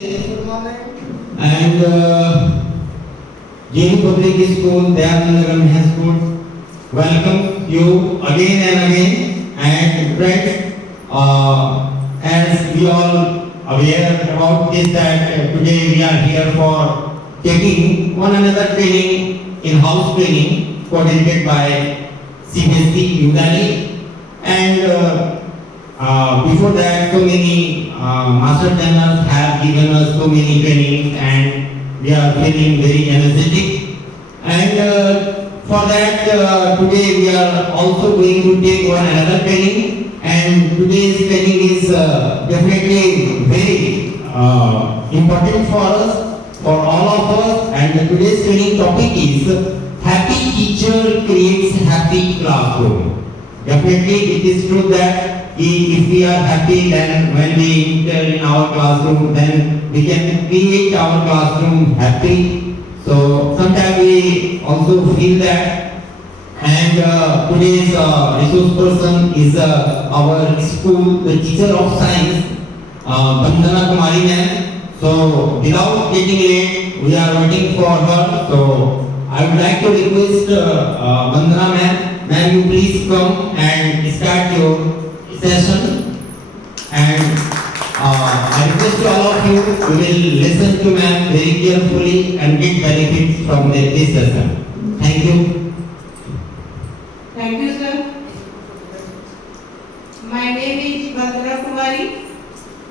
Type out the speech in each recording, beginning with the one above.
And JV Public School, Dayananda High School, welcome you again and again. And friends, as we all aware about this, that today we are here for taking one another training, in-house training, coordinated by CBSE UDALI. And before that, so many master trainers have given us so many trainings, and we are feeling very energetic. And for that, today we are also going to take one another training, and today's training is definitely very important for us, for all of us. And today's training topic is happy teacher creates happy classroom. Definitely, it is true that if we are happy, then when we enter in our classroom, then we can create our classroom happy. So sometimes we also feel that. And today's resource person is our school, the teacher of science, Vandana Kumari ma'am. So without getting late, we are waiting for her. So I would like to request Vandana ma'am, you please come and start your session. And I request to all of you, we will listen to ma'am very carefully and get benefits from this session. Thank you. Thank you, sir. My name is Vandana Kumari.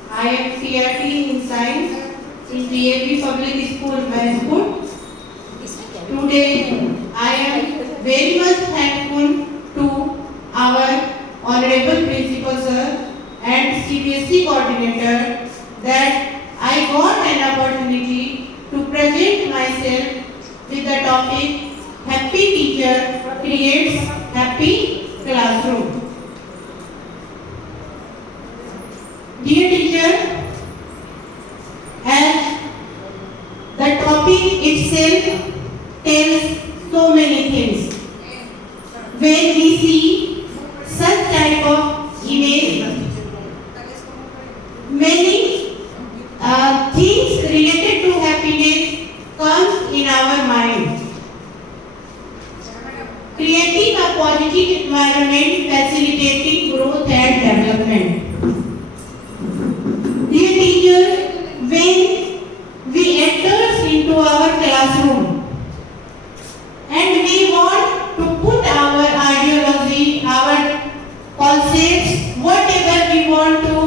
I am CRT in science in DAV Public School, Mahespoor. Today, I am very much thankful to our Honorable Principal Sir and CBSE Coordinator that I got an opportunity to present myself with the topic Happy Teacher Creates Happy Classroom. Dear teacher, as the topic itself tells so many things. When we see such type of image, many things related to happiness comes in our mind. Creating a positive environment, facilitating growth and development. Dear teacher, when we enter into our classroom and we want to put our ideology, our concepts, whatever we want to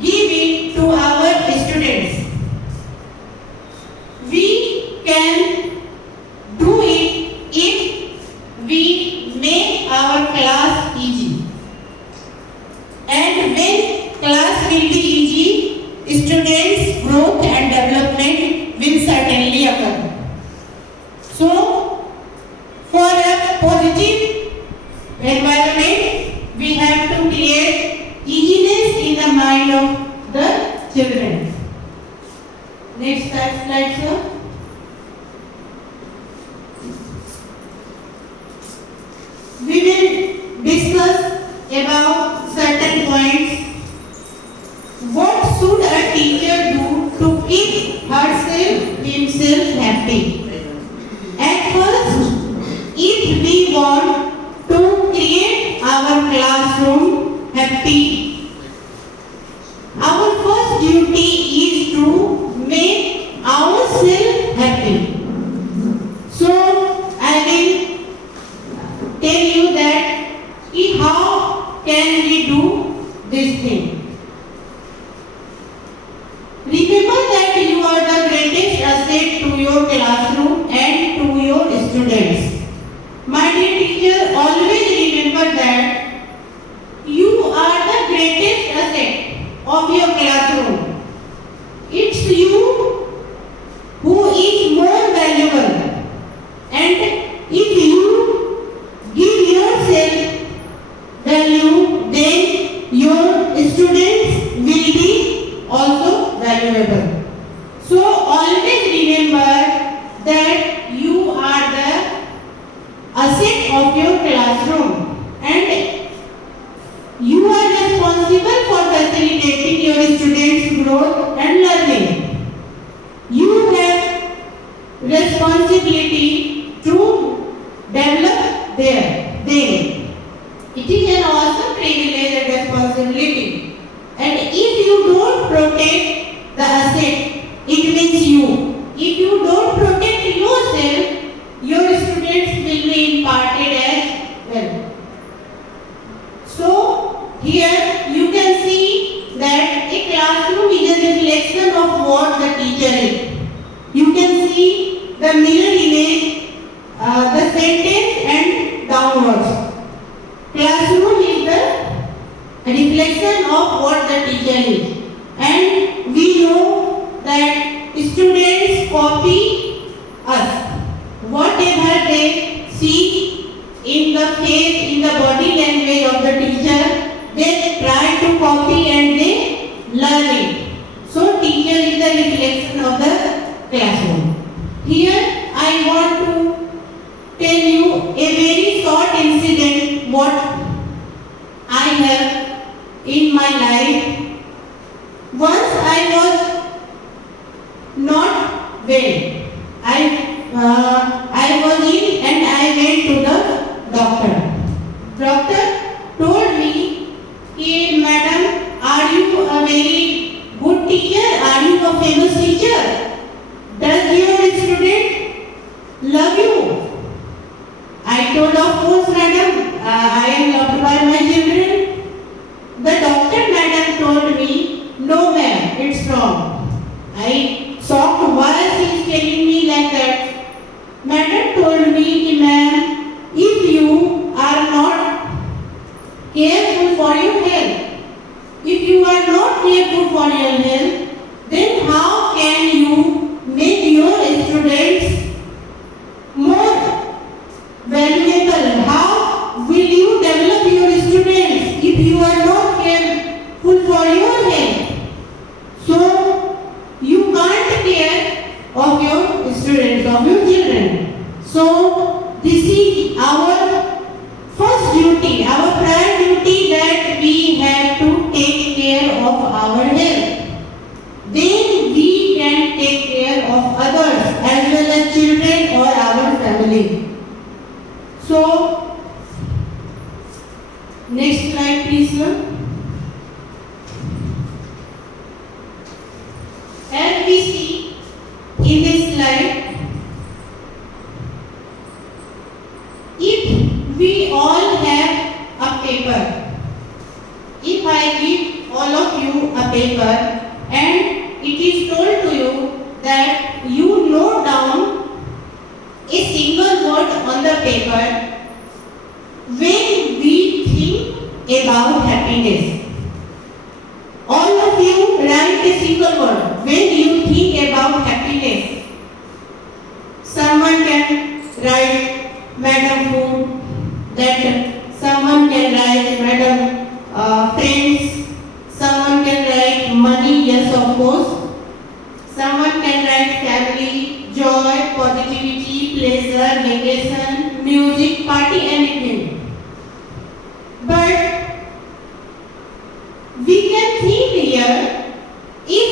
give it to our students, we can do it if we make our class easy. And when class will be easy, students' growth and development will certainly occur. So, for a positive environment, we have to create easiness in the mind of the children. Next slide, sir. We will discuss about certain points. What should a teacher do to keep himself happy? At first, if we want to create our classroom happy, our first duty is to make ourselves happy. So, I will tell you that how can we do this thing. Remember that you are the greatest asset to your classroom and to your students. My dear teacher, always remember that you are the greatest asset of your classroom. It's you who is more valuable, and if you give yourself value, then your students will be also valuable. So always remember that you are the asset of your classroom and you are responsible for facilitating your students' responsibility to develop them. It is an awesome privilege and responsibility. And if you don't protect the asset, it means you. If you don't protect yourself, your students will be imparted as well. So, here you can see that a classroom is a reflection of what the teacher is. You can see the mirror image, the sentence and downwards. Classroom is the reflection of what the teacher is. And we know that students copy us. Whatever they see in the face, in the body language of the teacher, they try to copy and they learn it. So teacher is the reflection of the classroom. Here I want to tell you a very short incident what I have in my life. Once I was not well. I was ill and I went to the doctor. Doctor told me, "Hey, madam, are you a very good teacher? Are you a famous teacher? Does your student love you?" I told, "Of course, madam, I am loved by my children." The doctor madam told me, "No, ma'am, it's wrong." I shocked, why she is telling me like that. Madam told me, "Ma'am, if you are not careful for your health, if you are not careful for your health, then how can you make your students more valuable? How will you develop your students if you are not careful for your health? So, you can't care of your students, of your children. So, this is our first duty, our prior duty, that we have to take care of our health. Then we can take care of others as well as children or our family." So, next slide please, sir. As we see in this slide, if we all have a paper, if I give all of you a paper and it is told to you that you note down a single word on the paper when we think about happiness. All of you write a single word when you think about happiness. Someone can write madam food, that someone can write madam friends, someone can write money, yes of course, someone can write family, joy, positivity, pleasure, vacation, music, party, anything. But we can think here, if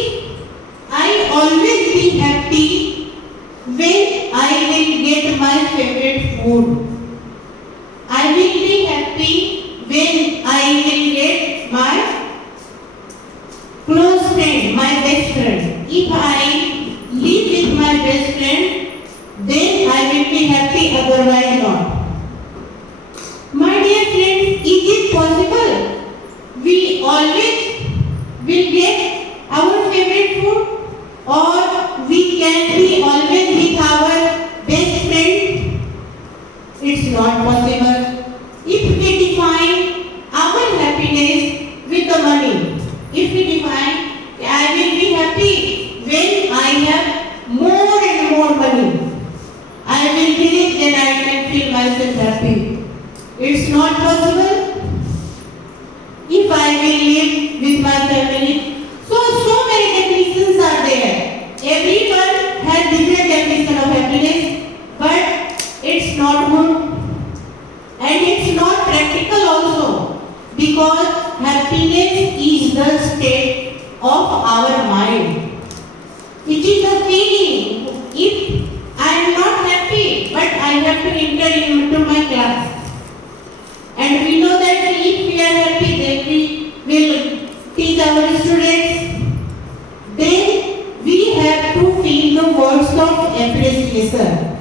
I always be happy when I will get my favorite food, I will be happy when I will get my close friend, my best friend. If I live with my best friend, then I will be happy, otherwise not. My dear friends, is it possible we always will get our favorite food, or we can be always with our best friend? It's not possible. If we define our happiness with the money, if we define I will be happy when I have more and more money, I will believe that I can feel myself happy. It's not possible. If I will live with my family, so many definitions are there. appreciation.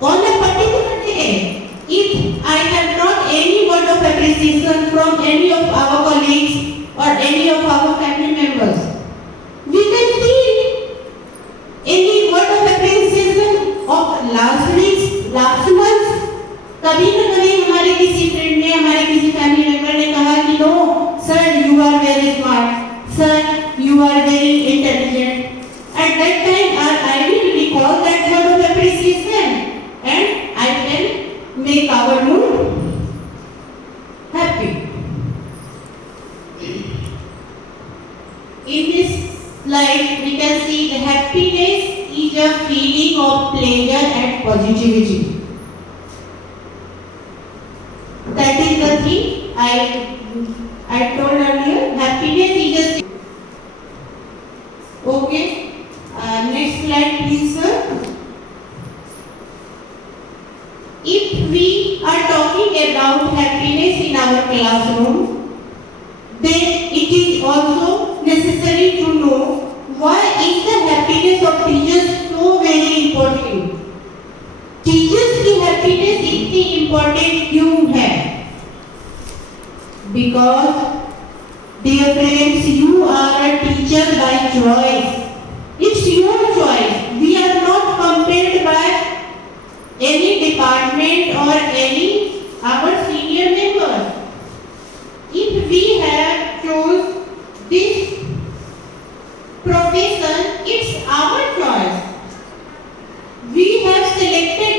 On a particular day, if I have not any word of appreciation from any of our colleagues or any of our family members, we can feel any word of appreciation of last week's, last month. कभी न कभी हमारे किसी friend ने, हमारे किसी family member ने कहा कि no sir you are very smart, sir you are very intelligent. At that time I will recall that word of appreciation and I can make our mood happy. In this slide we can see the happiness is a feeling of pleasure and positivity. That is the thing I told earlier. Happiness is a okay. Next slide please sir. If we are talking about happiness in our classroom, then it is also necessary to know why is the happiness of teachers so very important. Teachers की happiness इतनी important क्यों है? Because dear friends, you are a teacher by choice. It's your choice. We are not compelled by any department or any our senior members. If we have chose this profession, it's our choice. We have selected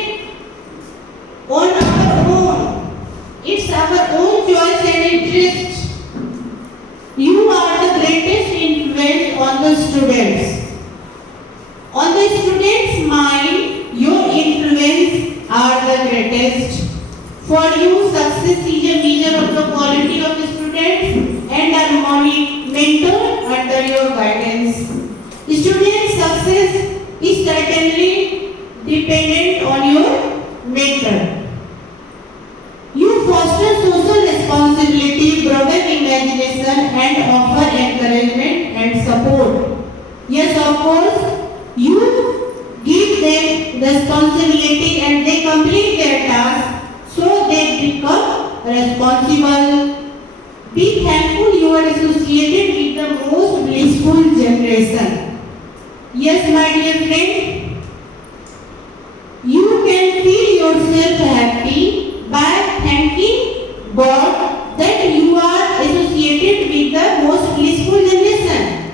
on our own. It's our own choice and interest. You are the greatest influence on the students. On the students' mind, your influence are the greatest. For you, success is a measure of the quality of the students and are mentored under your guidance. Student success is certainly dependent on your mentor. You foster social responsibility, broaden imagination and offer encouragement and support. Yes, of course, you give them responsibility and they complete their task, so they become responsible. Be thankful you are associated with the most blissful generation. Yes, my dear friend, you can feel yourself happy by thanking God that you are associated with the most blissful generation.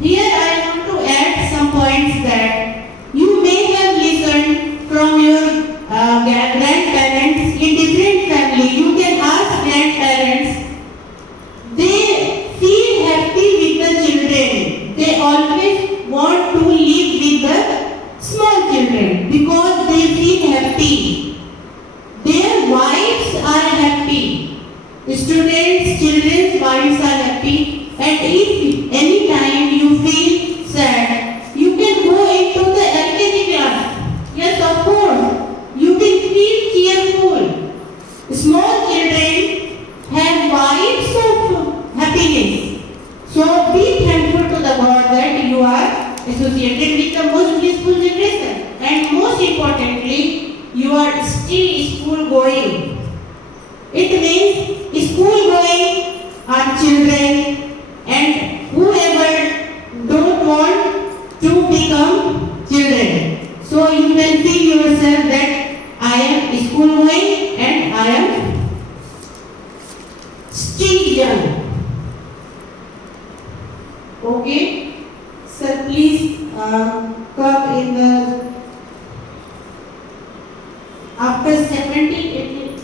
Here I want to add some points that you may have listened from your grandparents in different family. You can ask grandparents. They feel happy with the children. They always want to live with the small children because they feel happy. Their wives are happy. Students, children's wives are happy. And if any time you feel sad, you can go into the LKG class. Yes, of course. You will feel cheerful. Small children have vibes of happiness. So be thankful to the God that you are associated with the most blissful generation. And most importantly, you are still school going. It means school going are children and whoever don't want to become children. So you can feel yourself that I am school going and I am still young. Okay, sir, please come in the after 17, 18.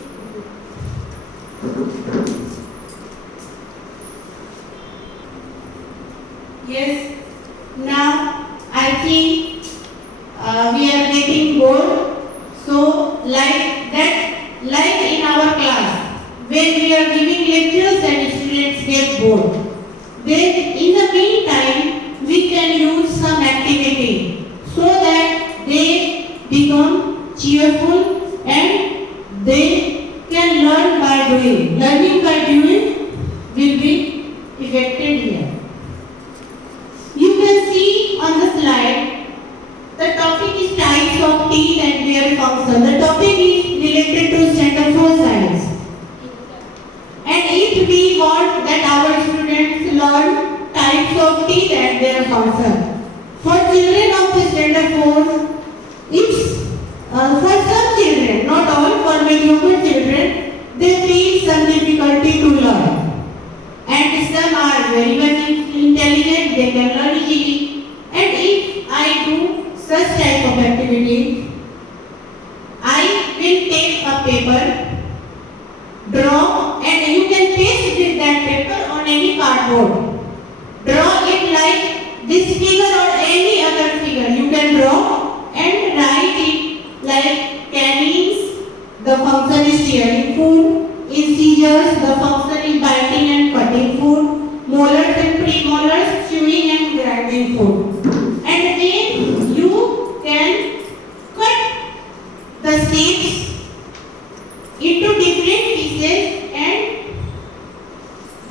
Yes, now I think we are getting bored. So like that, like in our class, when we are giving lectures and students get bored, then in the meantime we can use some activity so that they become cheerful and they can learn by doing. Learning by doing will be effected here. You can see on the slide The topic is types of teeth and their function. The topic is related to standard 4 science. And if we want that our students learn types of teeth and their function. For children of standard 4, it's for some children, not all, for mediocre children, they feel some difficulty to learn. And some are very much intelligent, they can learn easily. And if I do such type of activity, I will take a paper, draw, and you can paste with that paper on any cardboard. Draw it like this figure or any other figure. You can draw and write it like canines, the function is tearing food, incisors, the function is biting and cutting food, molars and premolars, chewing and grinding food. And then you can cut the shapes into different pieces and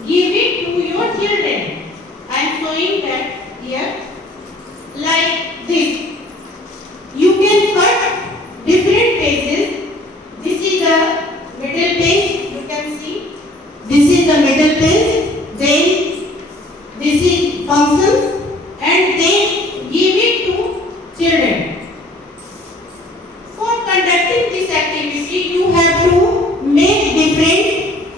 give it to your children. I am showing that here like this. You can cut different pages. This is the middle page, you can see. This is the middle page. Then this is functions and then give it to children. For conducting this activity, you have to make different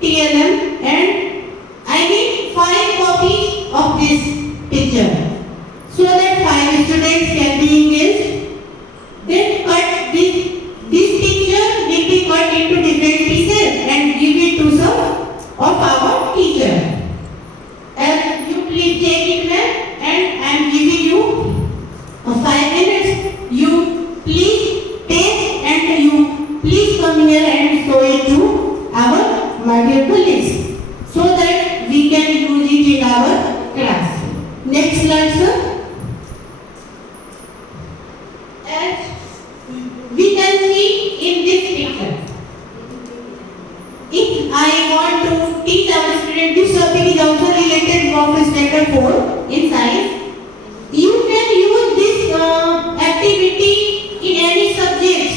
TLM and I need 5 copies of this picture so that 5 students can be engaged. Then cut this picture will be cut into different pieces and give it to some of our teacher. As you please take it well and I am giving you 5 minutes. You please take and you please come here and show it to our my dear colleagues so that we can use it in our class. Next slide, sir. As we can see in this picture, if I want to teach our students, this topic is also related to standard 4 in science. You can use this activity in any subject,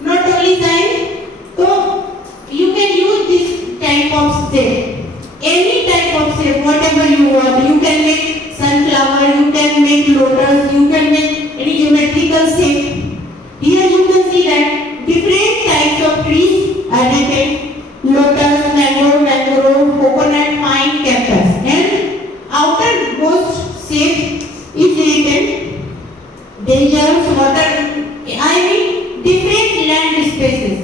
not only science. So you can use this type of shape, any type of shape, whatever you want. You can make sunflower, you can make lotus, you can make any geometrical shape. Here you can see that different types of trees are written: lotus, mangrove, coconut, pine, cactus, and outermost shape is written deserts, water. I mean different land spaces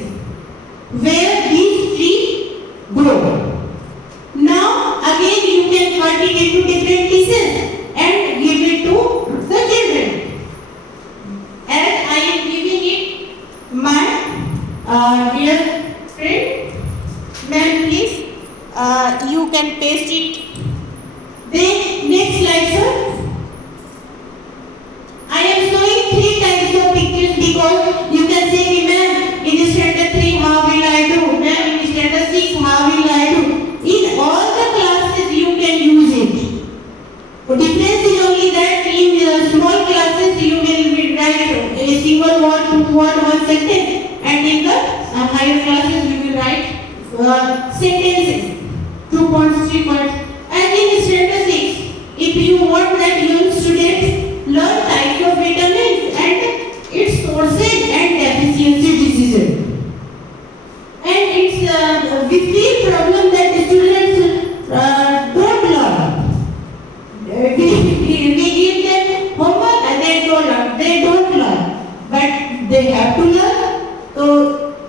where these trees grow. Now again you can cut it into different pieces and give it to the children. As I am giving it, my dear friend, ma'am, please, you can paste it. Then next slide, sir. I am showing 3 types of pictures because you can say, ma'am, in standard 3 how will I do? Ma'am, in standard 6 how will I do? In all the classes you can use it. The difference is only that in small classes you will write a single word, 2 word, 1 sentence, and in the higher classes you will write sentences, 2 points, 3 points. And in standard 6, if you want that your students learn types of vitamins and its sources and deficiency diseases. And it's we feel problem that the students don't learn. We give them homework and they don't learn. But they have to learn. So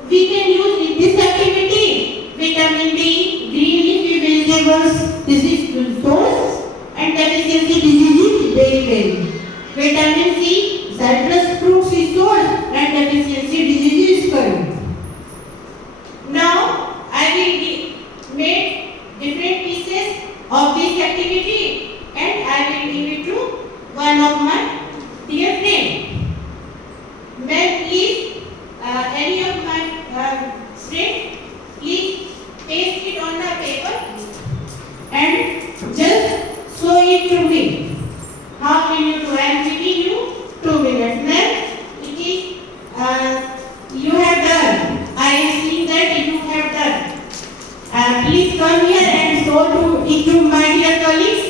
we can use this activity, vitamin D, green leafy vegetables, this is source, and deficiency disease is very. Vitamin C, citrus fruits is source, and deficiency disease is current. Now I will make different pieces of this activity and I will give it to one of my dear friends. May please, any of my friends, please paste it on the paper and just show it to me. How will you do? I am giving you 2 minutes. Ma'am, it is you have done. I am seeing that you have done. Please come here and show it to my dear colleagues.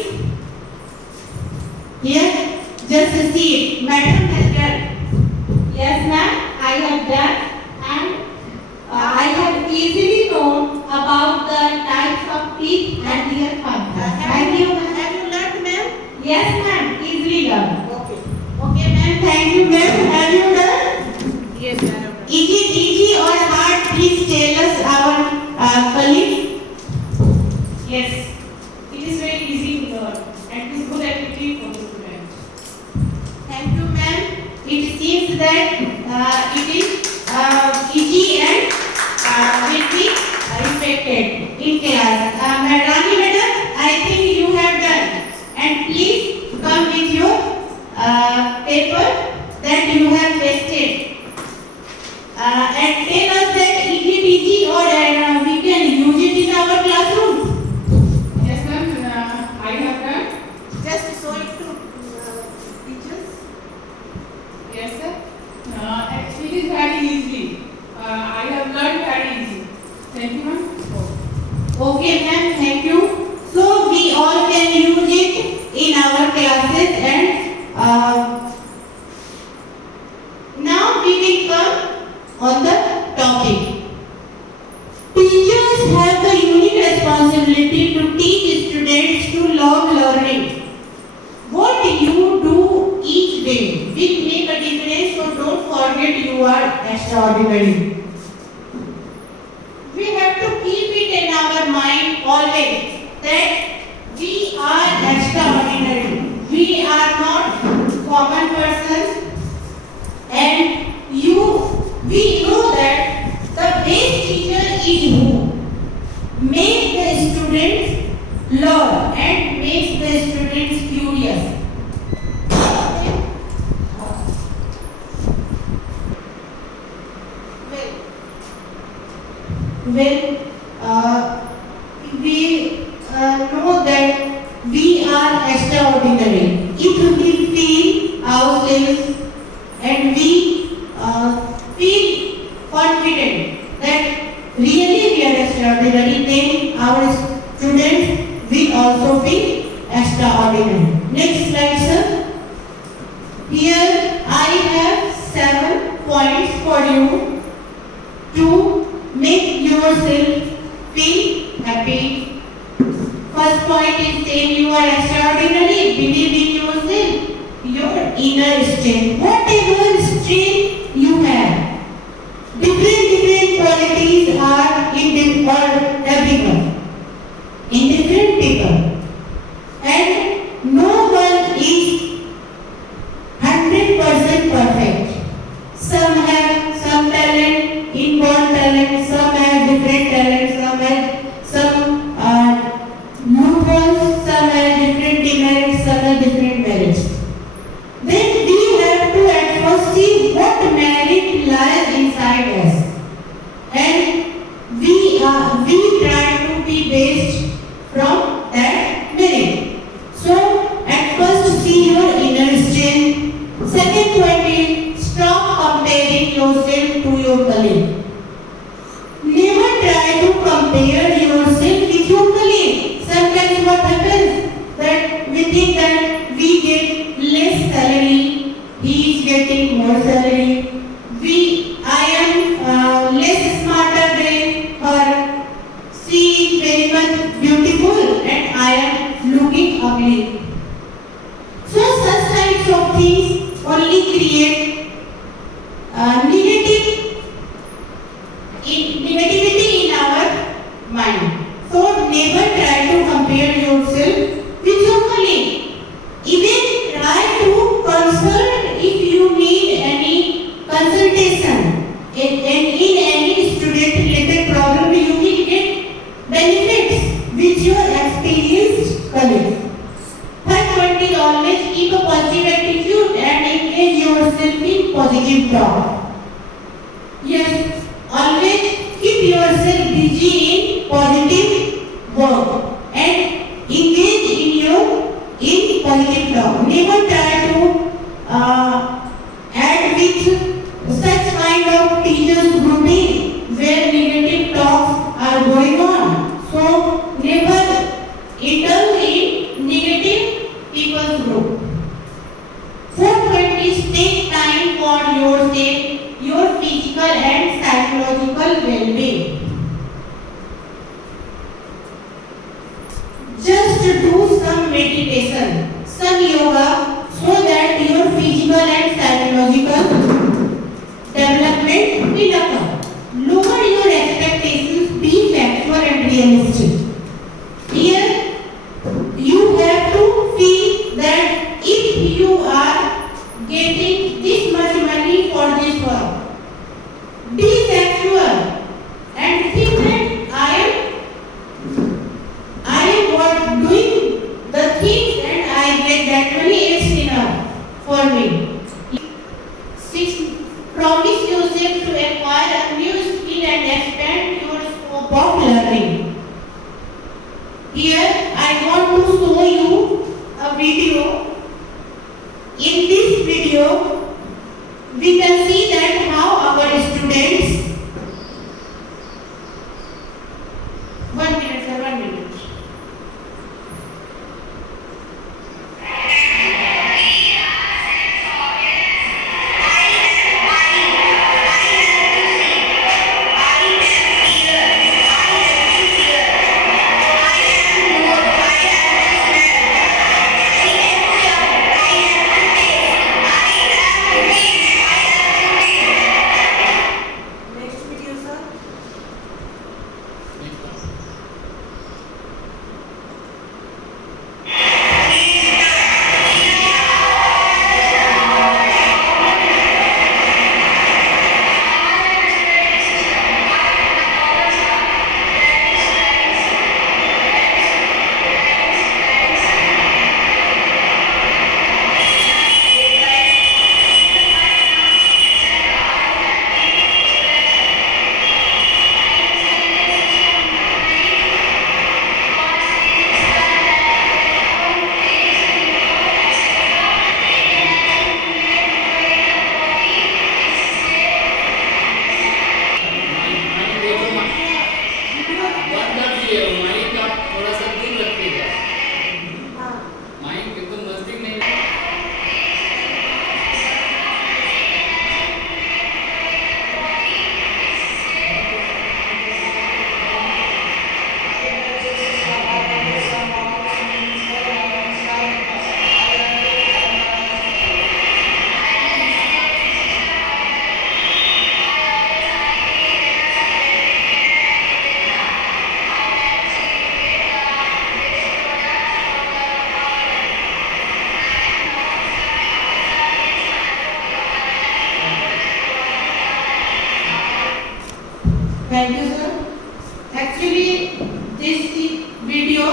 Here, just see it. Madam has done. Yes, ma'am, I have done, and I have easily known about the types of teeth and their functions. Have you learned, ma'am? Yes, ma'am, easily done. Okay, ma'am, thank you, ma'am. Have you done? Yes, madam. Is it easy or hard? Please tell us, our colleagues. Yes, it is very easy to learn and it is good activity for the student. Thank you, ma'am. It seems that it is easy and will be respected in class. Rani madam, I think you have done. And please come with your paper that you have tested. And tell us that is it easy or we can use it in our classrooms. Yes, ma'am, I have done. Just show it to teachers. Yes, sir. It is very easy. I have learned very easy. Thank you, ma'am. Okay, ma'am, thank you. So we all can use it in our classes, and now we will come on the topic. Teachers have the unique responsibility to teach students to love learning. What you do each day will make a difference, so don't forget you are extraordinary. We have to keep it in our mind always that we are extraordinary. We are not common persons, and we know that the best teacher is who makes the students learn and makes the students curious. Well, we know that we are extraordinary. If we feel ourselves and we feel confident that really we are extraordinary, then our students will also feel extraordinary. Next slide, sir. Here I have 7 points for you to make yourself feel happy. First point is saying you are extraordinary. Believe in yourself. Your inner strength. Whatever strength you have, different qualities are in everyone, in different people, and no one is 100% perfect. Some have some talent, inborn talent, some have different talent, some have some loopholes, some have different demerits, some have different merits. Then we have to at first see what merit lies inside us, and we try to be based from that merit. So at first see your inner strength. Second point is stop comparing yourself to your colleague. Never try to compare yourself with your colleague. Sometimes what happens that we think that we get less salary, he is getting more salary. I am less smarter than her. She is very much beautiful and I am looking ugly. So such types of things only create negativity in our mind. So never try to compare yourself with your colleague. Even try to consult if you need any consultation. And in any student related problem you will get benefits with your experienced colleagues. Third point is always keep a positive attitude and engage yourself in positive talk. Yes, always keep yourself busy in positive work and engage in positive talk. Never try to group. 4 point is take time for yourself, your physical and psychological well-being. Just do some meditation, some yoga, so that your physical and psychological development will occur. Lower your expectations, be factual and realistic. Here, you have to feel that if you are getting this much money for this work, be factual and think that I am what doing the things and I get that money, it's enough for me. 6. Promise yourself to acquire a new skill and expand your scope of learning. Here I want to show you a video. In this video, we can see that how our students. 1 minute, sir, 1 minute. Next video, sir. Mike आप थोड़ा सा दूर रखिएगा, हाँ. Mic एकदम नजदीक नहीं। Thank you, sir. Actually, this video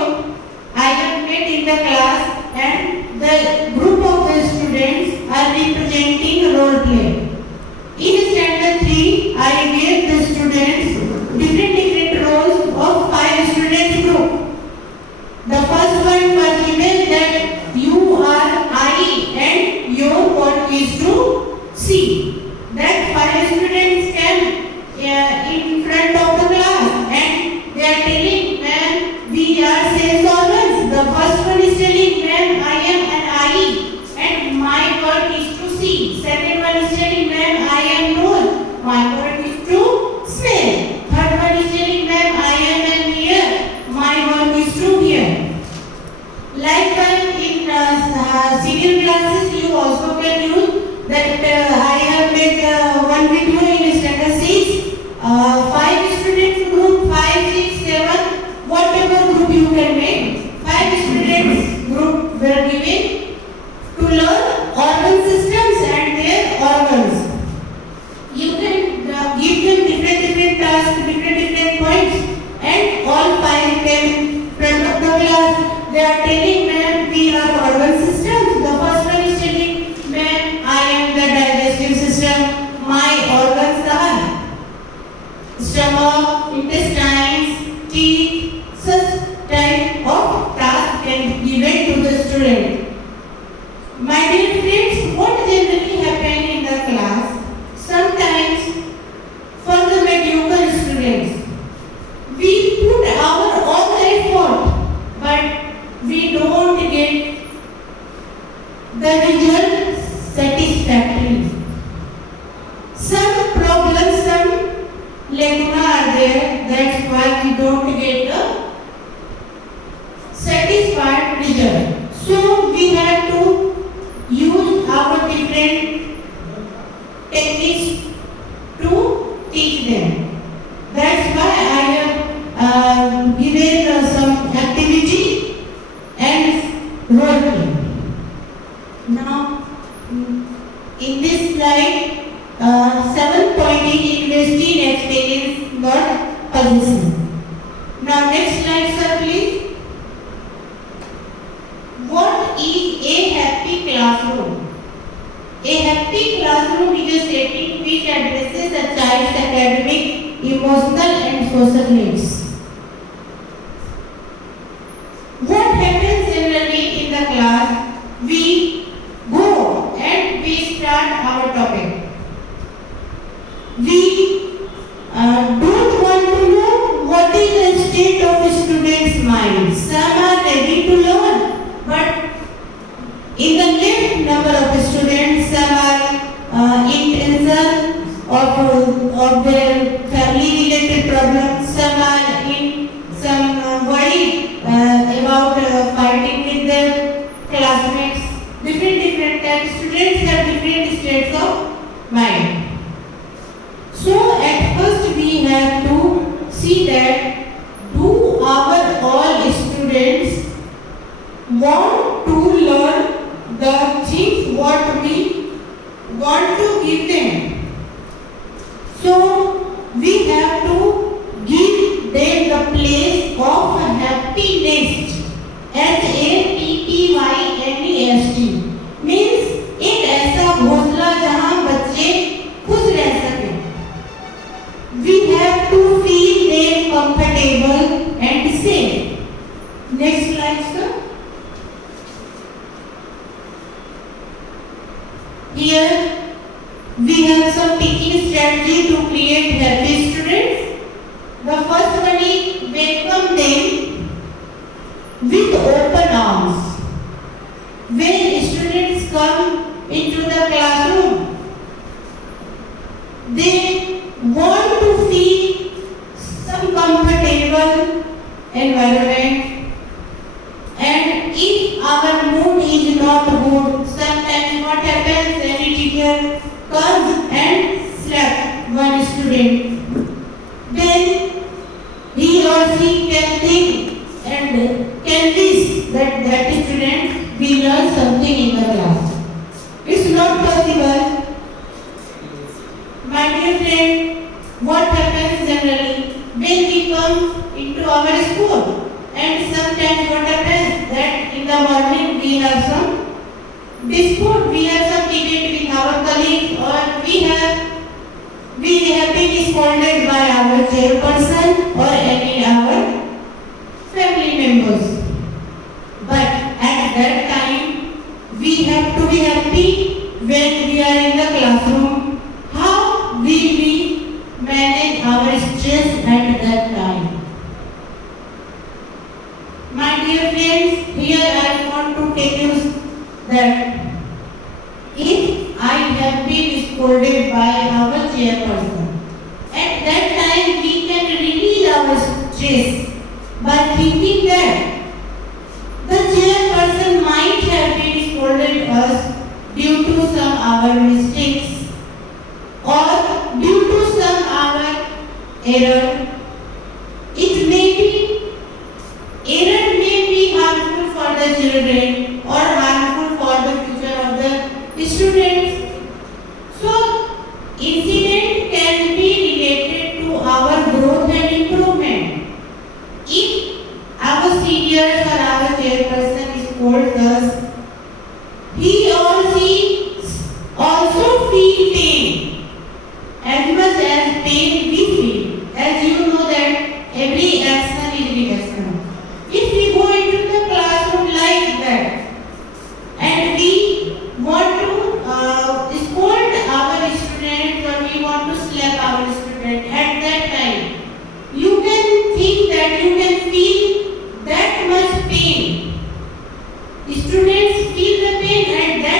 I have made in the class, and the group of the students are representing role play. In standard 3, I gave the students different roles of 5 students group. The first one was given that you are I and your work is to see. That 5 students can in front of the class and they are telling, ma'am, we are sales organs. The first one is telling, ma'am, I am an I and my work is to see. Second one is telling, ma'am, I am nose. My work is to smell. Third one is telling, ma'am, I am an ear. My work is to hear. Likewise, in senior classes, you also can use that I have made one video in standard 6. 5 students group, 5, 6, 7, whatever group you can make. 5 students group were given to learn organ systems and their organs. You can give them different tasks, different points, and all 5 came front of the class. They are telling, ma'am, we are organ systems. The first one is telling, ma'am, I am the digestive system. My organs are stomach, intestines, teeth. Such type of task can be given to the student. the result satisfactory. Some problems, some lacuna are there, that's why we don't get a satisfied result. So we have to use our different techniques to teach them. That's why I have given some activity and role play. Now, in this slide, 7 point is investing experience, not possession. Now, next slide, sir, please. What is a happy classroom? A happy classroom is a setting which addresses a child's academic, emotional, and social needs. What happens generally in the class? We go and we start our topic. We don't want to know what is the state of a student's mind. Some are ready to learn, but in the left number of students, some are in tension of their family related problems, some are in some worry about fighting with their classmates. Different types. Students have different states of mind. So at first we have to see that do our all students want to learn the things what we want to give them. So we have to give them the place of happiness, HAPPYNEST, means एक ऐसा घोंसला जहाँ बच्चे खुश रह सकें. We have to feel them comfortable and safe. Next slide, sir. Here we have some teaching strategy to create happy students. The first one is welcome them with open arms. When students come into the classroom, they want to feel some comfortable environment, and if our mood is not good, sometimes what happens, any teacher comes and slaps one student, then he or she can think and can wish that that student will learn something in the class. It's not possible. My dear friend, what happens generally when we come into our school, and sometimes what happens that in the morning we have some dispute, we have some debate with our colleagues, or we have been scolded by our chairperson or any our family members. But at that time we have to be happy when we are in the classroom. How will we manage our stress at that time? My dear friends, here I want to tell you that if I have been scolded by our chairperson, at that time we can release our stress by thinking that the chairperson might have been scolded us due to some our mistakes or due to some our error. It may be error may be harmful for the children or harmful for the future of the students. So incident can be related to our growth and improvement. If our seniors or our chairperson scolds us, he or she also feel pain as much as pain we feel. As you know that every action is reaction. If we go into the classroom like that and we want to scold our students or we want to slap our student, at that time you can think that you can feel that much pain. Students feel the pain at that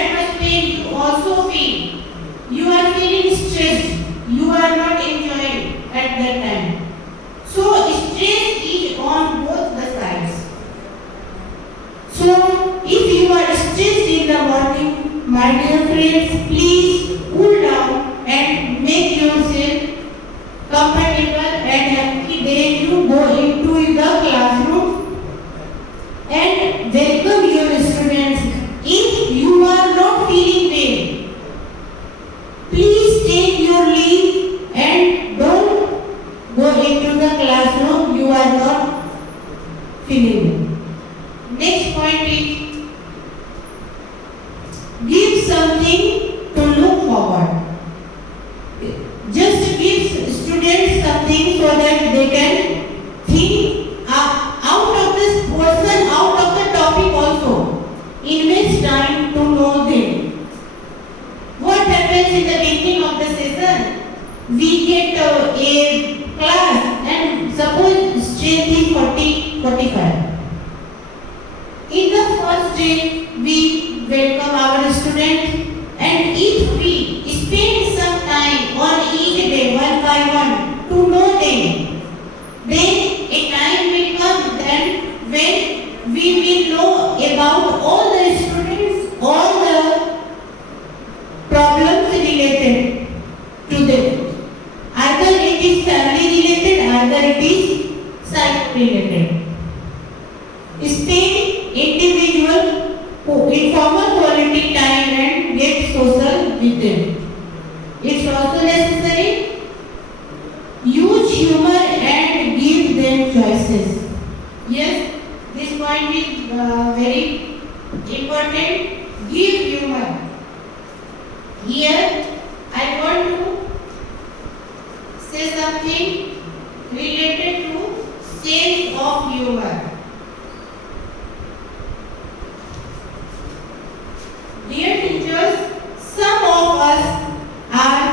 My dear friends, please cool down and make yourself comfortable and happy when you go into the classroom and welcome your students. If you are not feeling well, please take your leave and don't go into the classroom you are not feeling well. Next point is give something to look forward. Just give students something so that they can think out of this portion, out of the topic also. Invest time to know them. What happens in the beginning of the session? We get a class and suppose strength is 40-45. In the first day, we welcome our students, and if we spend some time on each day, one by one, to know them, then a time will come then when we will know about all the students, all the problems related to them. Either it is family related, either it is science related. Spend individual informal quality time and get social with them. It's also necessary use humor and give them choices. Yes, this point is very important. Give humor. Here I want to say something related to sense of humor. Dear teachers, some of us are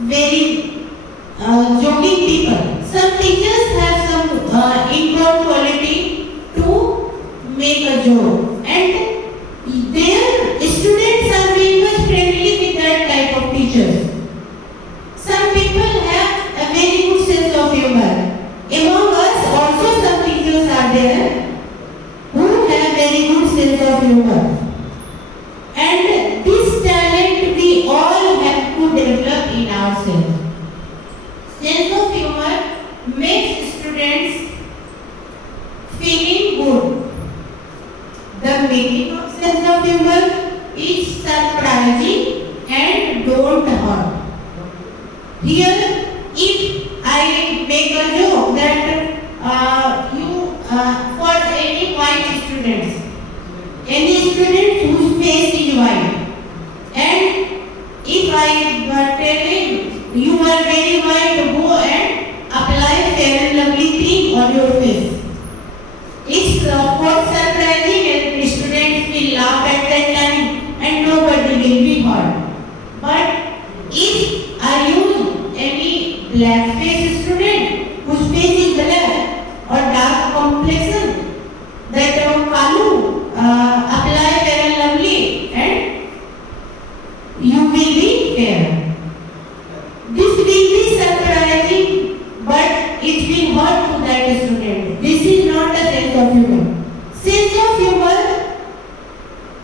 very joking people. Some teachers have some inborn quality to make a joke, and their students are very much friendly with that type of teachers. Some people have a very good sense of humor. Among us also some teachers are there who have very good sense of humor. And this talent we all have to develop in ourselves. Sense of humor makes students feeling good. The meaning of sense of humor is surprising and don't hurt. Here, if I make a joke that for any white students, any student whose face is white, and if I tell him you are very white, go and apply Fair and Lovely cream on your face. It's quite surprising and students will laugh at that time and nobody will be hurt. But if I use any black face student whose face is black or dark complexion, that Kalu apply Fair and Lovely and you will be fair. This will be surprising, but it will hurt to that student. This is not a sense of humor. Sense of humor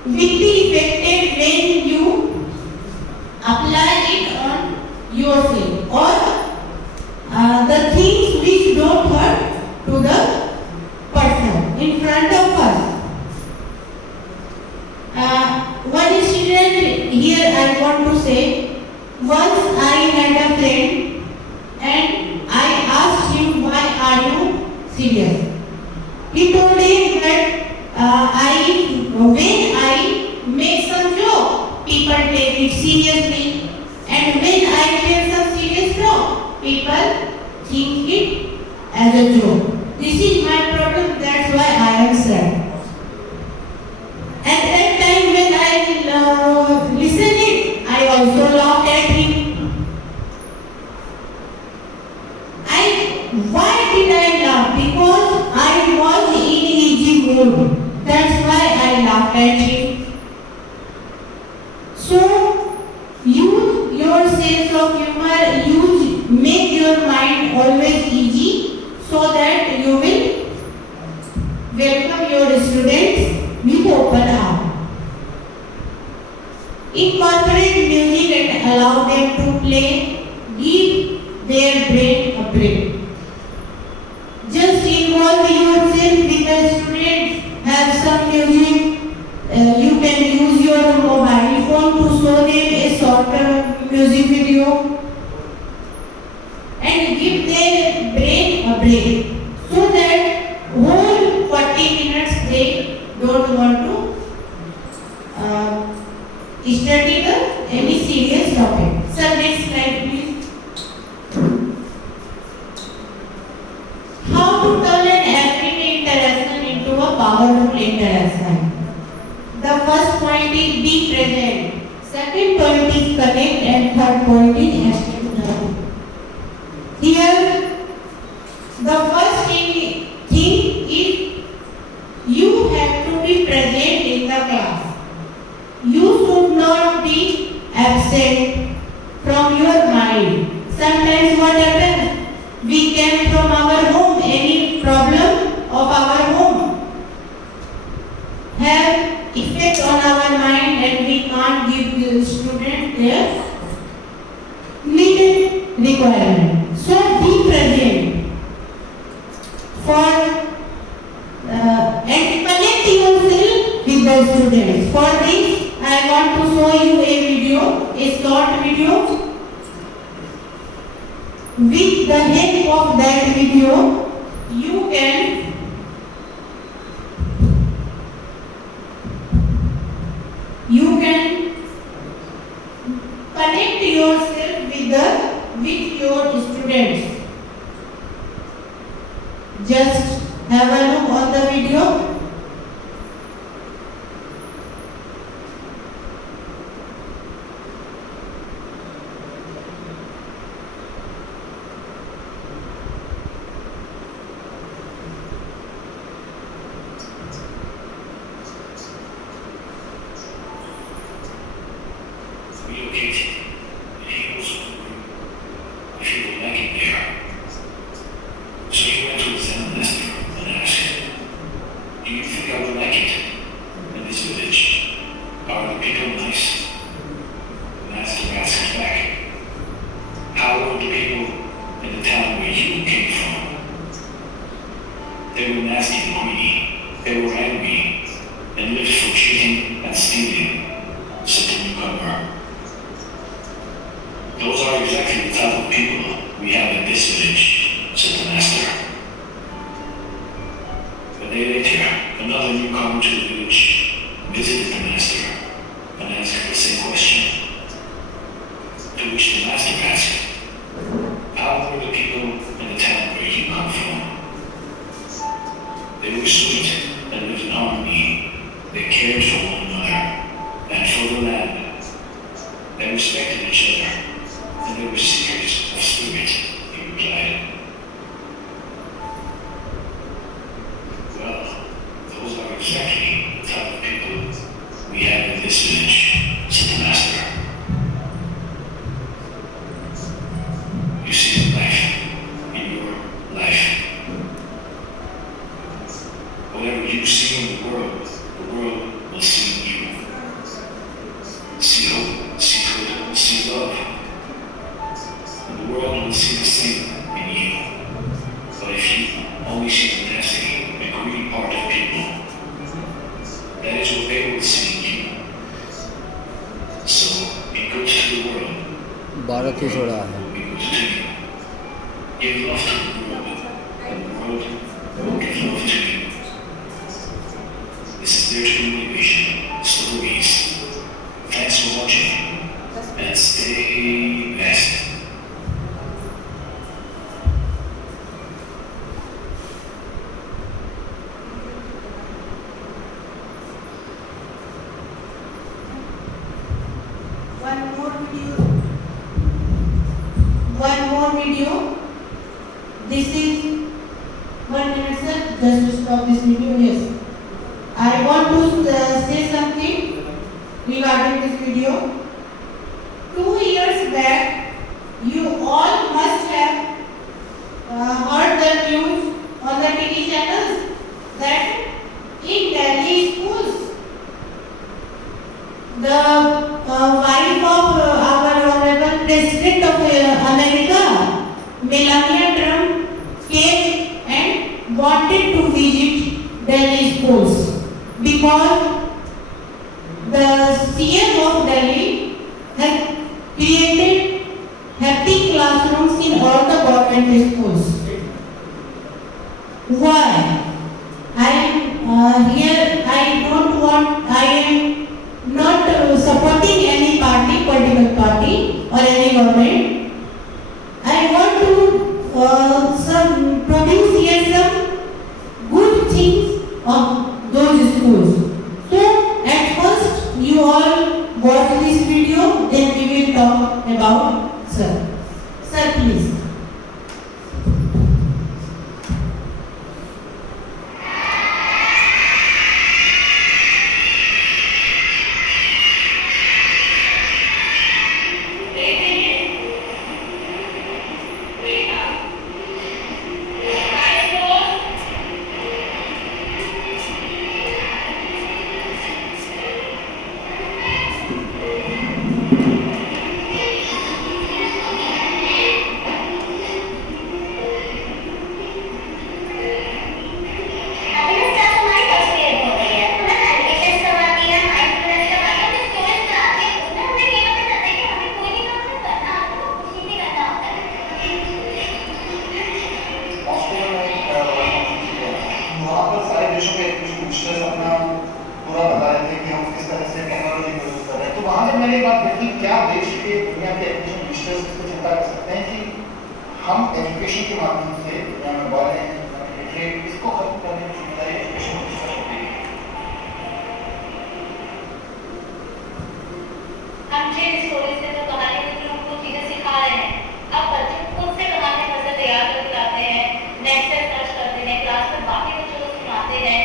will be effective when you apply it on yourself or the things which don't hurt to the person in front of us. One incident here I want to say. Once I had a friend and I asked him, why are you serious? He told me that when I make some joke, people take it seriously, and when I tell some serious joke, people think it as a joke. This is my problem, that's why I am sad. At that time when I listened it, I also laughed at him. Why did I laugh? Because I was in easy mood. That's why I laughed at him. So use your sense of humor, make your mind always easy so that you will Incorporate music and allow them to play. Give their brain a break. Just involve yourself with the students. Have some music. You can use your mobile phone to show them a short music video and give their brain a break so that whole 40 minutes they don't want to study any serious topic. Sir, next slide please. How to turn an everyday interaction into a powerful interaction. The first point is be present. Second point is connect and third point is extend learning. Here, the first thing is you have to be present in the class. You should not be absent from your mind. Sometimes what happens? We came from our home. Any problem of our home have effect on our mind and we can't give the student their needed requirement. So be present for and connect yourself with the students. For this, I want to show you a video, a short video. With the help of that video, you can connect yourself with your students. Just have a look on the video. Relocate. He was if you would like it there. So he went to his ancestor and asked, do you think I would like it in this village? Are the people nice? The master asked back, how were the people in the town where you came from? They were nasty and greedy. They were angry and lived for cheating and stealing, said the newcomer. Those are exactly the type of people we have in this village, said the master. A day later, another newcomer to the village visited the master and asked the same question. To which the master asked, how were the people in the town where you come from? They were sweet and lived in harmony. They cared for one another and for the land. They respected each other. And they were seekers of spirit, he replied. Well, those are exactly the type of people we have in this village, said the master. You see the life in your life. Whatever you see in the world will see in you. See hope, see good, see love. The world will see the same in you. But if you only see the nasty and greedy part of people, that is what they will see in you. So be good to the world. 12 की soda है. Be good to you. Give love to the world, and the world will give love to you. This is their true motivation, stories. Thanks for watching, and stay blessed. One more video. This is 1 minute, sir. Just to stop this video. Yes. I want to say something regarding this video. 2 years back, you all must have heard the news on the TV channels that in Delhi schools the wife of our honorable President of America, Melania Trump, came and wanted to visit Delhi schools because the CM of Delhi had created happy classrooms in all the government schools. Why? I am not supporting any party, political party or any government. I want to produce here some good things of those schools. So at first you all watch this video, then we will talk about sir. Sir, please. हम education के माध्यम से दुनिया में बढ़ रहे हैं, इसको खत्म करने की जिम्मेदारी एजुकेशन मिनिस्टर होती है। हम जिस स्टोरी से तो कहानी में जो हमको चीजें सिखा रहे हैं, अब बच्चे खुद से कहानी पढ़कर तैयार करके लाते हैं, नेट से सर्च करते हैं, क्लास में बाकी बच्चों को सुनाते हैं।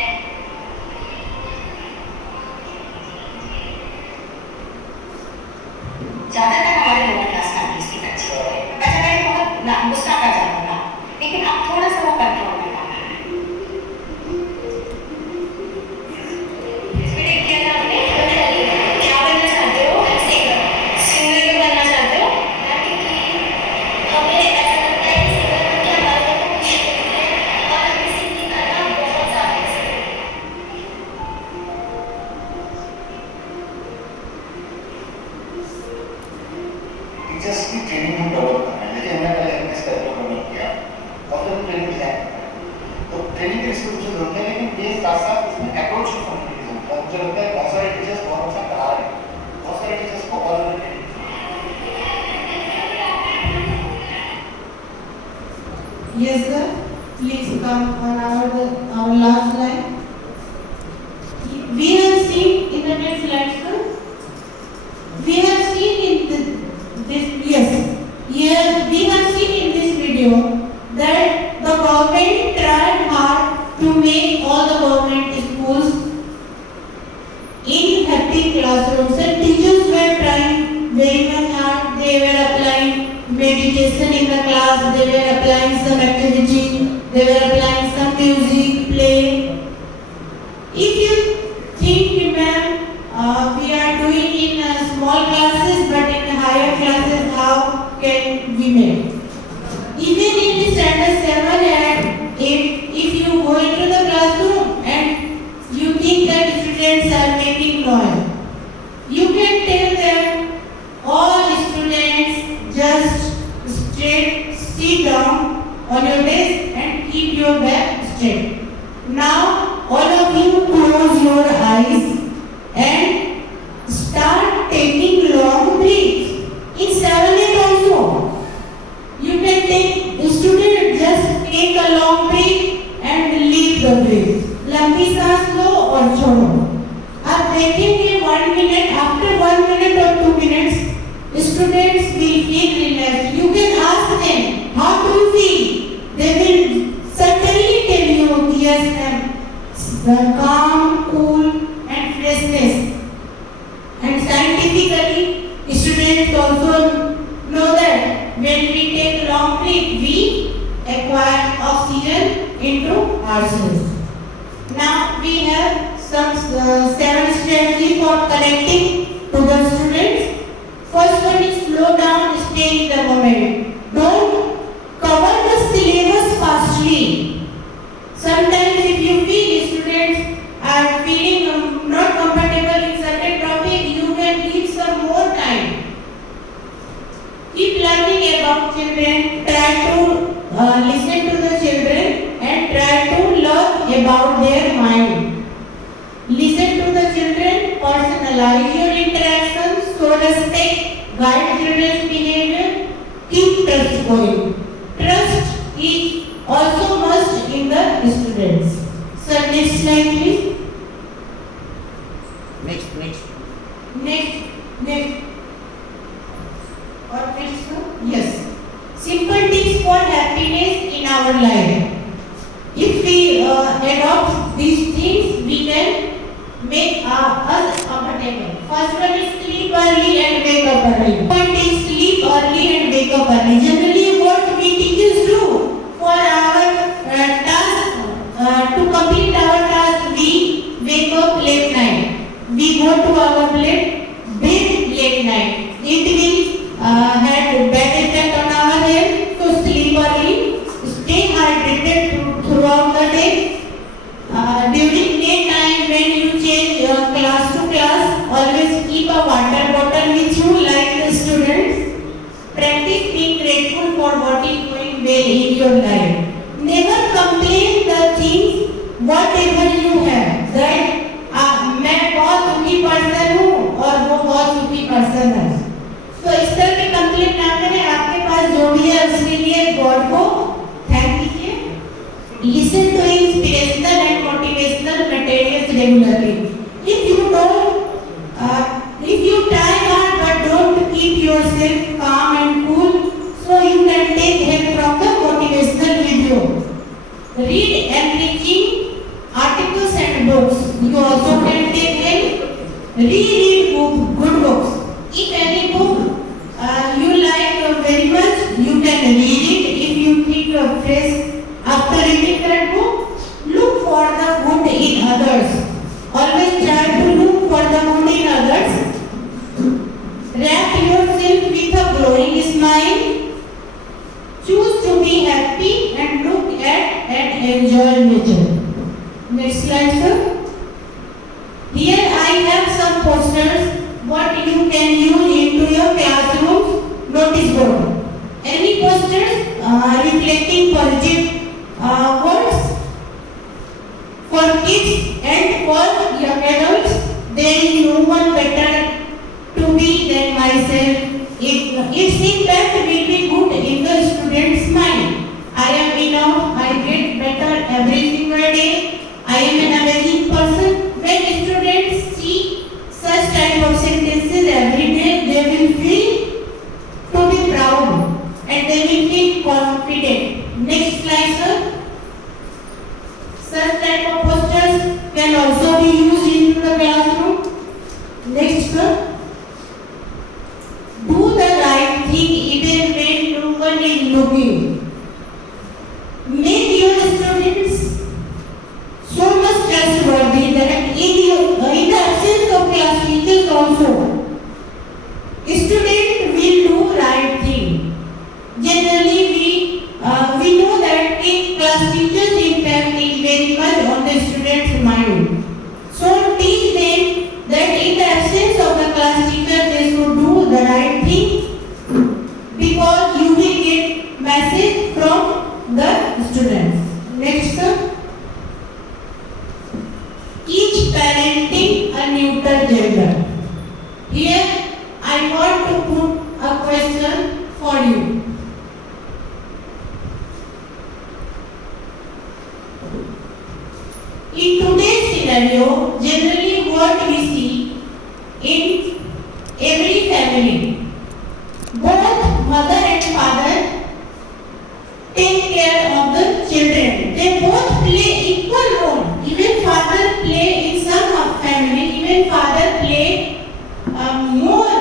ज्यादातर हमारे लोअर क्लास फैमिलीज की बच्चे बच्चा कहीं बहुत गुस्सा कर जाता था, लेकिन अब थोड़ा सा वो कंट्रोल में आ रहा है। इसमें क्या था आपने क्या बनना चाहते हो? सिंगर क्यों बनना चाहते हो? हमें ऐसा लगता है कि सिंगर बनना हमारे लिए मुश्किल है और हमें सिंगिंग करना बहुत ज़्यादा पसंद है। टीचर्स की ट्रेनिंग हम डेवलप कर रहे हैं। देखिए हमने पहले एमएस का डेवलपमेंट किया और फिर ट्रेनिंग डिजाइन कर रहे हैं। तो ट्रेनिंग की इसको मुझे जरूरत है, लेकिन ये साथ साथ इसमें अप्रोच को समझने की जरूरत है। मुझे लगता है बहुत सारे टीचर्स बहुत अच्छा पढ़ा रहे हैं, बहुत सारे टीचर्स को और training. Yes, sir. Please come on our last line. We have seen in the next slide, sir. We have seen in we have seen in this video that the government tried hard to make all the government schools in happy classrooms, and teachers were trying very much hard. They were applying meditation in the class, they were applying some activity, they were applying some music, play. If you think, ma'am, we are doing in small classes, but in higher classes, how can we make? Even in the standard 7 and 8, if you go into the classroom and you think that students are making noise, you can tell them, all students just sit down on your desk and keep your back straight. Now, all of you close your eyes and start taking long breaths. In 7-8 also, you can take, student just take a long breath and leave the breath. लंबी सांस लो और छोड़ो। आप देखेंगे 1 minute, after 1 minute or 2 minutes, students will feel relaxed. You can ask them, how do you feel? They will certainly tell you, yes ma'am, the calm, cool and freshness. And scientifically, students also know that when we take long breath, we acquire oxygen into ourselves. Now we have some 7 strategies for connecting anything about children, try to listen to the children and try to learn about their mind. Listen to the children, personalize your interactions, show respect, guide children's behavior, keep trust going. Trust is also must in the students. Sir, next slide please. Next. Next. Or next, sir? Yes. Simple tips for happiness in our life. If we adopt these things, we can make us comfortable. First one is sleep early and wake up early. Point is sleep early and wake up early. Generally, what we teachers do for our task, to complete our task, we wake up late night. We go to our bed late night. It will have bad effect on our health. So sleep early, stay hydrated throughout the day. During daytime, when you change class to class, always keep a water bottle with you, like the students. Practice being grateful for what is going well in your life. Never complain the things whatever you have. That मैं बहुत दुखी person हूँ और वो बहुत दुखी person है. तो इस तरह के कंप्लेंट ना करें. आपके पास जो भी है उसके लिए गॉड को थैंक कीजिए. Listen to inspirational and motivational materials regularly. If you try hard but don't keep yourself calm and cool, so you can take help from the motivational video. Read enriching articles and books. You also can take help. Reread good books. If any book you like very much, you can read it. If you think you're fresh after reading that book, look for the good in others. Always try to look for the good in others. Wrap yourself with a glowing smile. Choose to be happy and look at and enjoy nature. Next slide, sir. Here I have some posters what you can use into your classroom notice board. Any posters reflecting positive words for kids and for young adults. There is no one better to be than myself. Its impact will be good in the student's mind. I am enough. I get better every single day. I am an amazing person. When students see such type of sentences every day, they will feel to be proud and they will feel confident. Next slide, sir. Such type of posters can also be used in the classroom. Next, sir. Do the right thing even when no one is looking. Make your students so much trustworthy that in the absence of class teachers also, student will do right thing. Generally, we know that class teachers' impact is very much on the student's mind. So teach them that in the absence of the class teacher, they should do the right thing, because you will get message from the students. Next, sir. Each parenting a neutral gender. Here I want to put a question for you. In today's scenario, generally what we see in every family, both mother and father take care of the children. They both play equal role. Even father play in some family, even father play more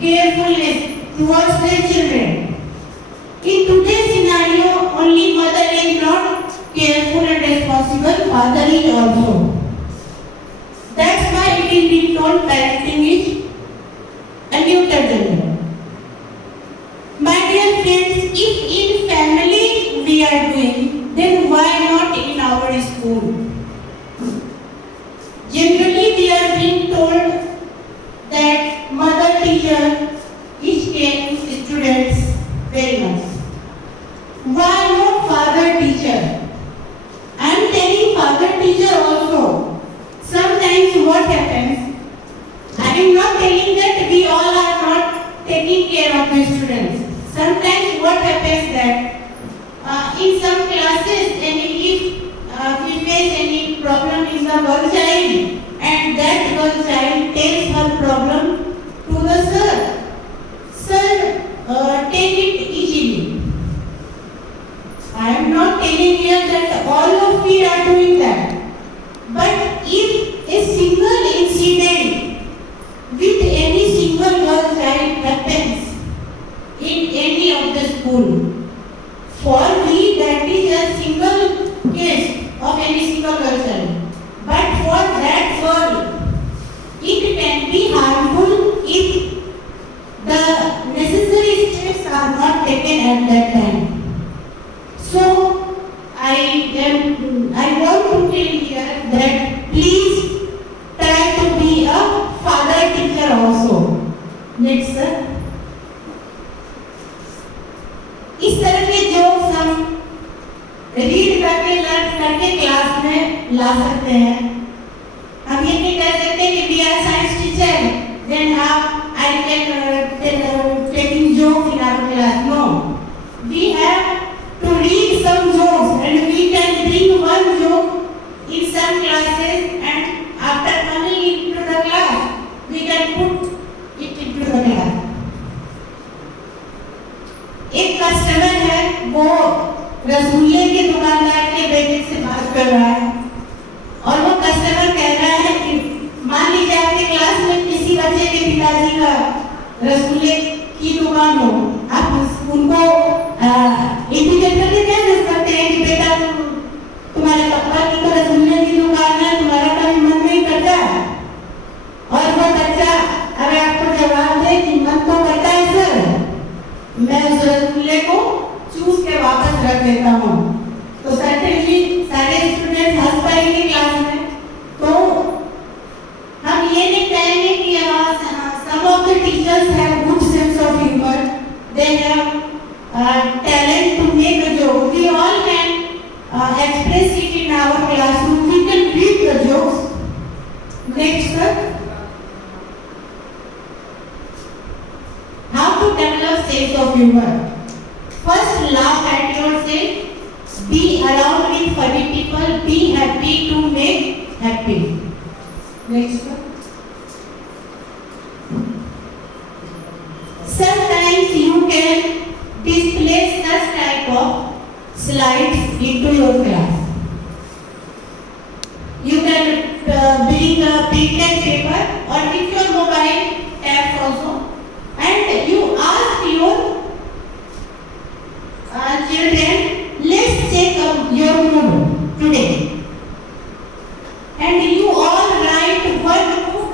carefulness towards their children. In today's scenario, only mother is not careful and responsible, father is also. That's why it is being told parenting is a neutral gender. My dear friends, if in family we are doing, then why not in our school? Generally, we are being told that mother teacher is caring student taking care of the students. Sometimes what happens that in some classes, if we face any problem in the girl child, and that girl child tells her problem to the sir. Sir, take it easily. I am not telling you that all of we are doing that. But if a single incident with any single girl child happens in any of the school, for me that is a single case of any single girl child. But for that girl, it can be harmful if the necessary steps are not taken at that time. So I want to tell here that please try to be a father teacher also. Next sir. इस तरह के jokes हम read करके learn करके class में ला सकते हैं. हम ये नहीं कह सकते कि we are science teacher, then I can taking jokes in our class. No, we have to read some jokes and we can bring one joke in some classes, and after coming into the class, we can put it into the class. एक customer है, वो रसगुल्ले के दुकानदार के बेटे से बात कर रहा है और वो कस्टमर कह रहा है कि मान लीजिए आपके क्लास में किसी बच्चे के पिताजी का रसगुल्ले की दुकान हो, आप उनको इंडिकेट करके क्या दे सकते हैं कि बेटा तुम्हारे पापा की तो रसगुल्ले की दुकान है, तुम्हारा कभी मन नहीं करता? और वो बच्चा अगर आपको जवाब दे कि मन तो करता है सर, मैं उस रसगुल्ले को चूस के वापस रख देता हूँ, तो सर्टेनली सारे स्टूडेंट हंस पाएंगे क्लास में. तो हम ये नहीं कहेंगे कि some of the teachers have good sense of humor, they have talent to make a joke. We all can express it in our classroom. We can read the jokes. Next sir. How to develop sense of humor? First, laugh at yourself. Be around with funny people. Be happy to make happy. Next one. Sometimes you can display such type of slides into your class. You can bring a pen and paper or with your mobile tabs also, and you ask your children, let's check your mood today, and you all write one mood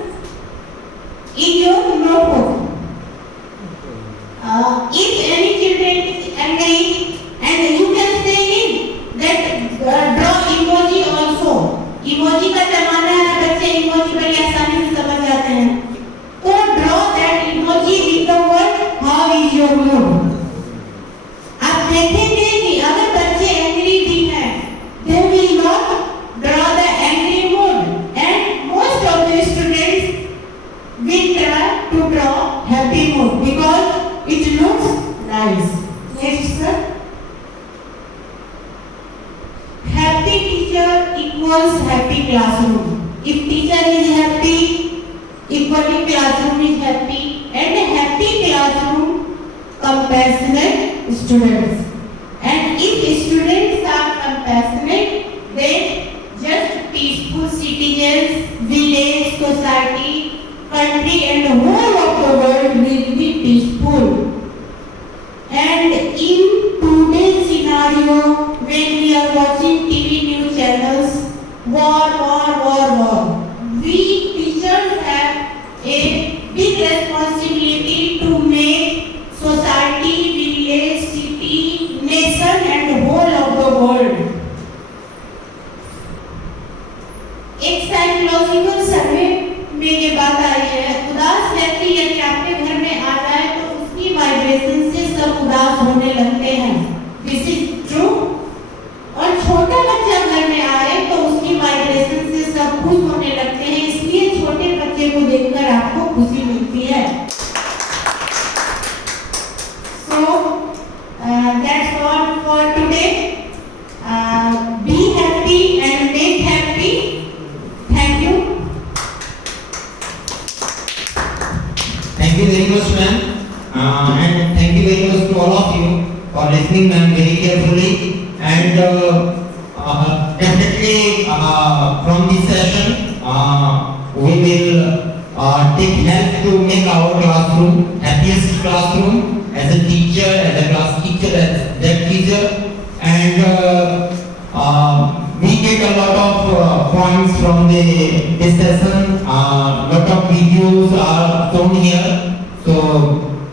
in your notebook. If any children is angry, and you can say in that draw emoji also. Emoji का जमाना है, बच्चे emoji बड़ी आसानी से समझ जाते हैं. तो draw that emoji with the word how is your mood. आप देखेंगे कि अगर बच्चे angry भी हैं, they will not draw the angry mood, and most of the students will try to draw happy mood because it looks nice. Next sir. Happy teacher equals happy classroom. If teacher is happy, equally classroom is happy, and a happy classroom, compassionate students. And if students are compassionate, then just peaceful citizens, village, society, country, and whole of the world will be peaceful. And in today's scenario, when we are watching TV news channels, war, we teachers have a big responsibility to make society, village, city, nation, and whole of the world. एक psychological सर्वे में ये बात आई है, उदास व्यक्ति यदि आपके घर में आ जाए तो उसकी वाइब्रेशन से सब उदास होने लगते हैं. This is true. और छोटा बच्चा घर में आए तो उसकी वाइब्रेशन से सब खुश होने लगते हैं, इसलिए छोटे बच्चे को देखकर आपको खुशी मिलती है. Thank you very much, ma'am. And thank you very much to all of you for listening, ma'am, very carefully. And definitely from this session, we will take help to make our classroom happiest classroom as a teacher, as a class teacher, as that teacher. And we get a lot of points from this session. Lot of videos are shown here. So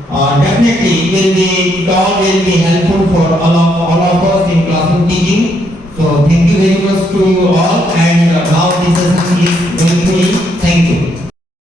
definitely it all will be helpful for all of us in classroom teaching. So thank you very much to you all, and